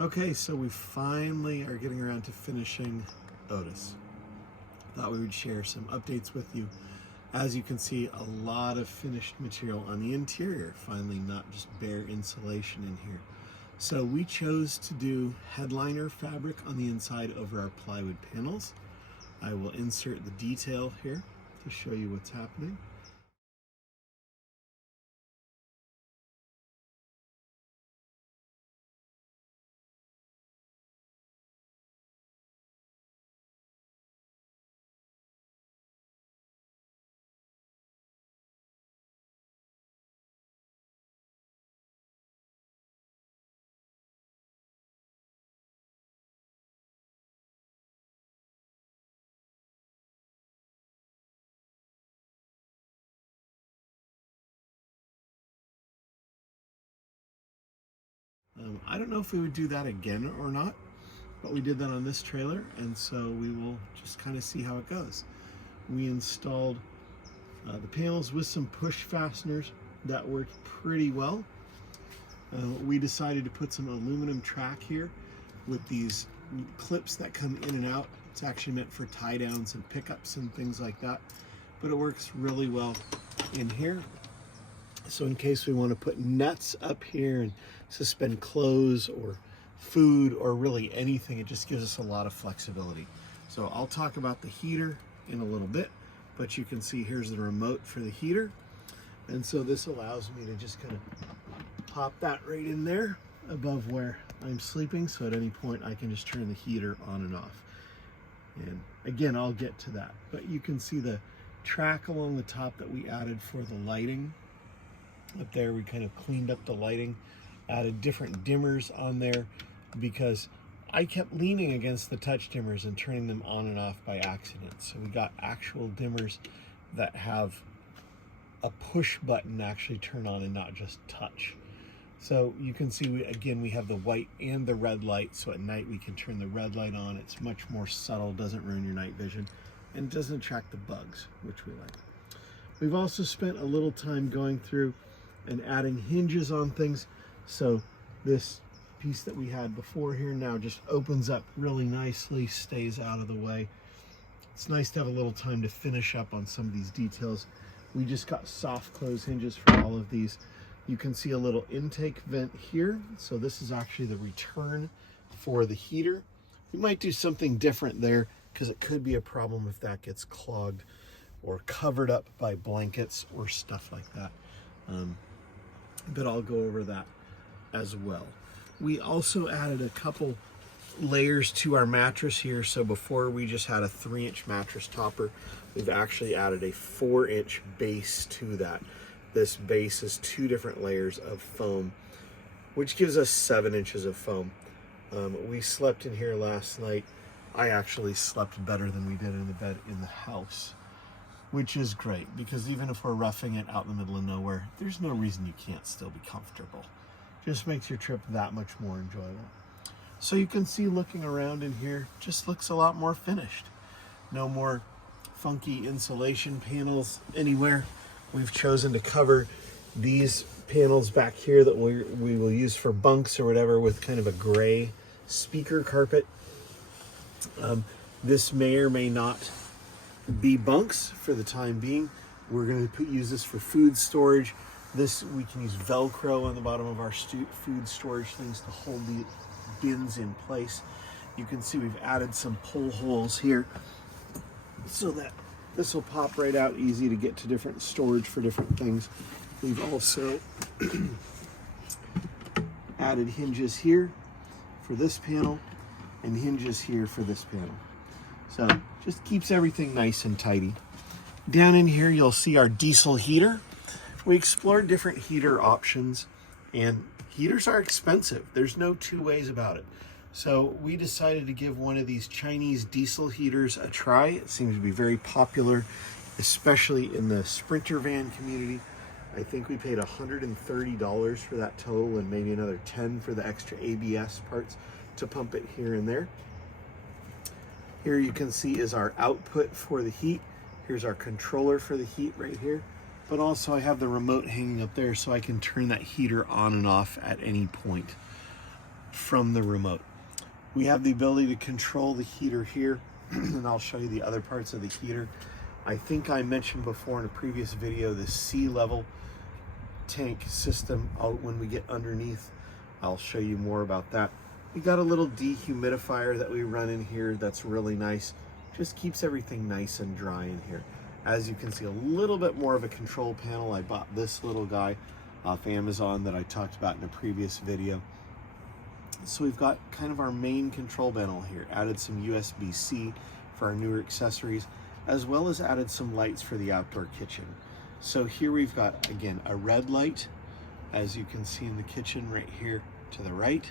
Okay, so we finally are getting around to finishing Otis. Thought we would share some updates with you. As you can see, a lot of finished material on the interior, finally not just bare insulation in here. So we chose to do headliner fabric on the inside over our plywood panels. I will insert the detail here to show you what's happening. I don't know if we would do that again or not, but we did that on this trailer, and so we will just kind of see how it goes. We installed the panels with some push fasteners that worked pretty well. We decided to put some aluminum track here with these clips that come in and out. It's actually meant for tie downs and pickups and things like that, but it works really well in here. So in case we want to put nets up here and suspend clothes or food or really anything, it just gives us a lot of flexibility. So I'll talk about the heater in a little bit, but you can see here's the remote for the heater. And so this allows me to just kind of pop that right in there above where I'm sleeping. So at any point I can just turn the heater on and off. And again, I'll get to that, but you can see the track along the top that we added for the lighting. Up there, we kind of cleaned up the lighting, added different dimmers on there because I kept leaning against the touch dimmers and turning them on and off by accident. So we got actual dimmers that have a push button actually turn on and not just touch. So you can see, we have the white and the red light. So at night we can turn the red light on. It's much more subtle, doesn't ruin your night vision, and doesn't attract the bugs, which we like. We've also spent a little time going through and adding hinges on things. So this piece that we had before here now just opens up really nicely, stays out of the way. It's nice to have a little time to finish up on some of these details. We just got soft close hinges for all of these. You can see a little intake vent here. So this is actually the return for the heater. We might do something different there because it could be a problem if that gets clogged or covered up by blankets or stuff like that. But I'll go over that as well. We also added a couple layers to our mattress here. So before we just had a 3-inch mattress topper, we've actually added a 4-inch base to that. This base is 2 different layers of foam, which gives us 7 inches of foam. We slept in here last night. I actually slept better than we did in the bed in the house, which is great because even if we're roughing it out in the middle of nowhere, there's no reason you can't still be comfortable. Just makes your trip that much more enjoyable. So you can see looking around in here, just looks a lot more finished. No more funky insulation panels anywhere. We've chosen to cover these panels back here that we will use for bunks or whatever with kind of a gray speaker carpet. This may or may not be bunks for the time being. We're going to use this for food storage. This, we can use Velcro on the bottom of our food storage things to hold the bins in place. You can see we've added some pull holes here so that this will pop right out, easy to get to different storage for different things. We've also added hinges here for this panel and hinges here for this panel. So just keeps everything nice and tidy. Down in here, you'll see our diesel heater. We explored different heater options, and heaters are expensive. There's no 2 ways about it. So we decided to give one of these Chinese diesel heaters a try. It seems to be very popular, especially in the Sprinter van community. I think we paid $130 for that total and maybe another $10 for the extra ABS parts to pump it here and there. Here you can see is our output for the heat. Here's our controller for the heat right here. But also I have the remote hanging up there so I can turn that heater on and off at any point. from the remote. We have the ability to control the heater here, and I'll show you the other parts of the heater. I think I mentioned before in a previous video the sea level tank system. When we get underneath, I'll show you more about that. We got a little dehumidifier that we run in here that's really nice. Just keeps everything nice and dry in here. As you can see, a little bit more of a control panel. I bought this little guy off Amazon that I talked about in a previous video. So we've got kind of our main control panel here. Added some USB-C for our newer accessories, as well as added some lights for the outdoor kitchen. So here we've got, again, a red light, as you can see in the kitchen right here to the right,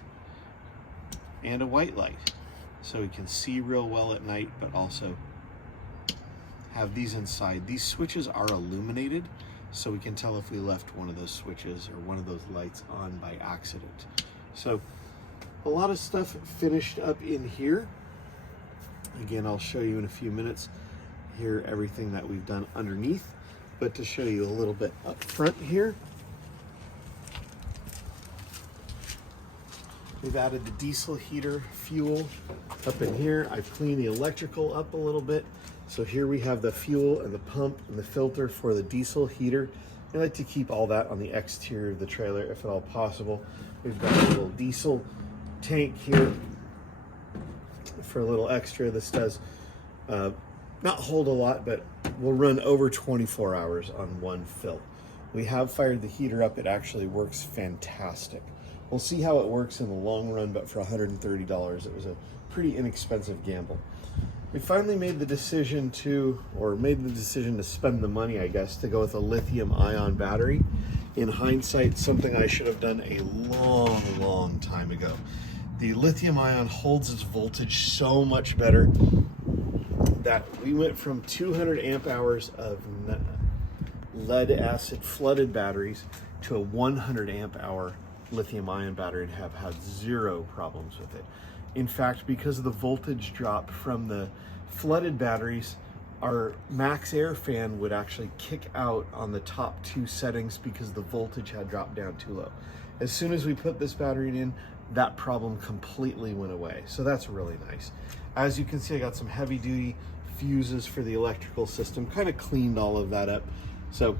and a white light. So we can see real well at night, but also have these inside. These switches are illuminated, so we can tell if we left one of those switches or one of those lights on by accident. So a lot of stuff finished up in here. Again, I'll show you in a few minutes here everything that we've done underneath, but to show you a little bit up front here, we've added the diesel heater fuel up in here. I've cleaned the electrical up a little bit. So here we have the fuel and the pump and the filter for the diesel heater. I like to keep all that on the exterior of the trailer if at all possible. We've got a little diesel tank here for a little extra. This does not hold a lot, but will run over 24 hours on one fill. We have fired the heater up. It actually works fantastic. We'll see how it works in the long run, but for $130, it was a pretty inexpensive gamble. We finally made the decision to spend the money, I guess, to go with a lithium-ion battery. In hindsight, something I should have done a long time ago. The lithium-ion holds its voltage so much better that we went from 200 amp hours of lead acid flooded batteries to a 100 amp hour lithium-ion battery and have had zero problems with it. In fact, because of the voltage drop from the flooded batteries, our max air fan would actually kick out on the top two settings because the voltage had dropped down too low. As soon as we put this battery in, that problem completely went away. So that's really nice. As you can see, I got some heavy duty fuses for the electrical system, kind of cleaned all of that up. So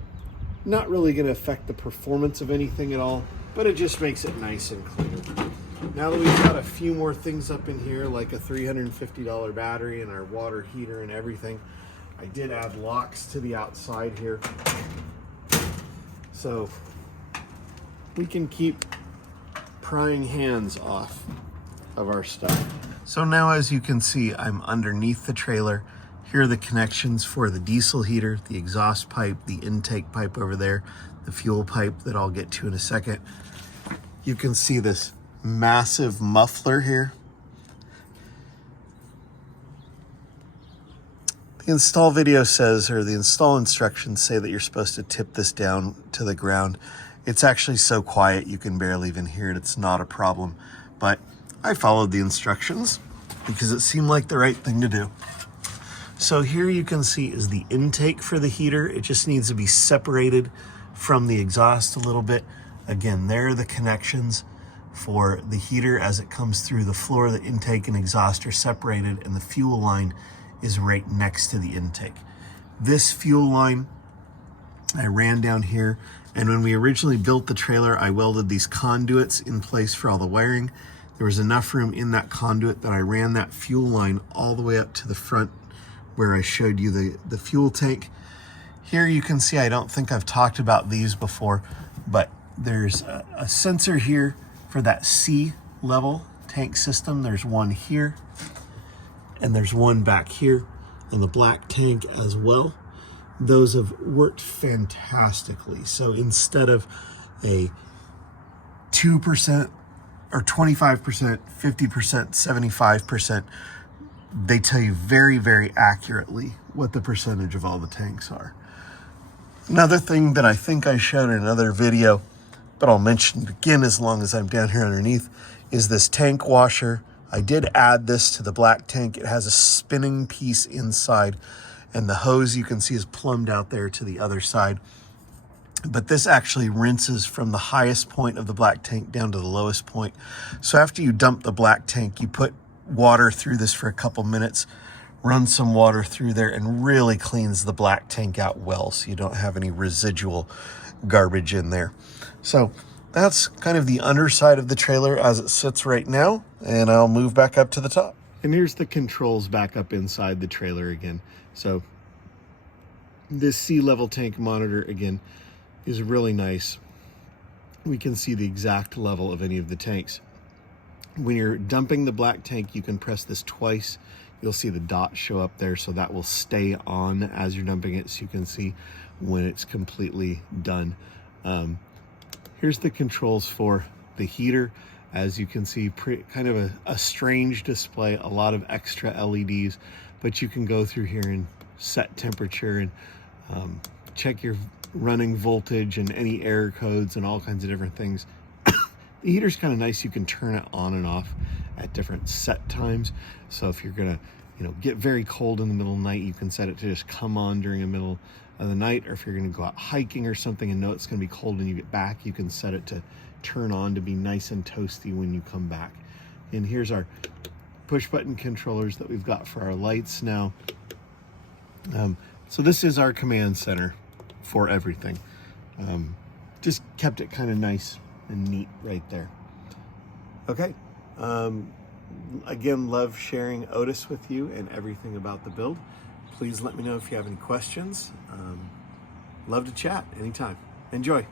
not really going to affect the performance of anything at all, but it just makes it nice and cleaner. Now that we've got a few more things up in here, like a $350 battery and our water heater and everything, I did add locks to the outside here, so we can keep prying hands off of our stuff. So now, as you can see, I'm underneath the trailer. Here are the connections for the diesel heater, the exhaust pipe, the intake pipe over there, the fuel pipe that I'll get to in a second. You can see this massive muffler here. The install video says, or the install instructions say that you're supposed to tip this down to the ground. It's actually so quiet you can barely even hear it. It's not a problem, but I followed the instructions because it seemed like the right thing to do. So here you can see is the intake for the heater. It just needs to be separated from the exhaust a little bit. Again, there are the connections for the heater as it comes through the floor. The intake and exhaust are separated, and the fuel line is right next to the intake. This fuel line I ran down here, and when we originally built the trailer, I welded these conduits in place for all the wiring. There was enough room in that conduit that I ran that fuel line all the way up to the front where I showed you the fuel tank. Here you can see, I don't think I've talked about these before, but there's a sensor here for that sea level tank system. There's one here, and there's one back here in the black tank as well. Those have worked fantastically. So instead of a 2% or 25%, 50%, 75%, they tell you very accurately what the percentage of all the tanks are. Another thing that I think I showed in another video, but I'll mention it again as long as I'm down here underneath, is this tank washer. I did add this to the black tank. It has a spinning piece inside, and the hose you can see is plumbed out there to the other side. but this actually rinses from the highest point of the black tank down to the lowest point. So after you dump the black tank, you put water through this for a couple minutes, run some water through there, and really cleans the black tank out well so you don't have any residual garbage in there. So that's kind of the underside of the trailer as it sits right now, and I'll move back up to the top. And here's the controls back up inside the trailer again. So this sea level tank monitor again is really nice. We can see the exact level of any of the tanks. When you're dumping the black tank, you can press this twice. You'll see the dot show up there, so that will stay on as you're dumping it, so you can see when it's completely done. Here's the controls for the heater. As you can see, kind of a strange display, a lot of extra LEDs, but you can go through here and set temperature and check your running voltage and any error codes and all kinds of different things. The heater's kind of nice. You can turn it on and off at different set times. So if you're gonna, get very cold in the middle of the night, you can set it to just come on during the middle of the night. Or if you're gonna go out hiking or something and know it's gonna be cold when you get back, you can set it to turn on to be nice and toasty when you come back. And here's our push button controllers that we've got for our lights now. So this is our command center for everything. Just kept it kind of nice and neat right there. Okay. Again, love sharing Otis with you and everything about the build. Please let me know if you have any questions. Love to chat anytime. Enjoy.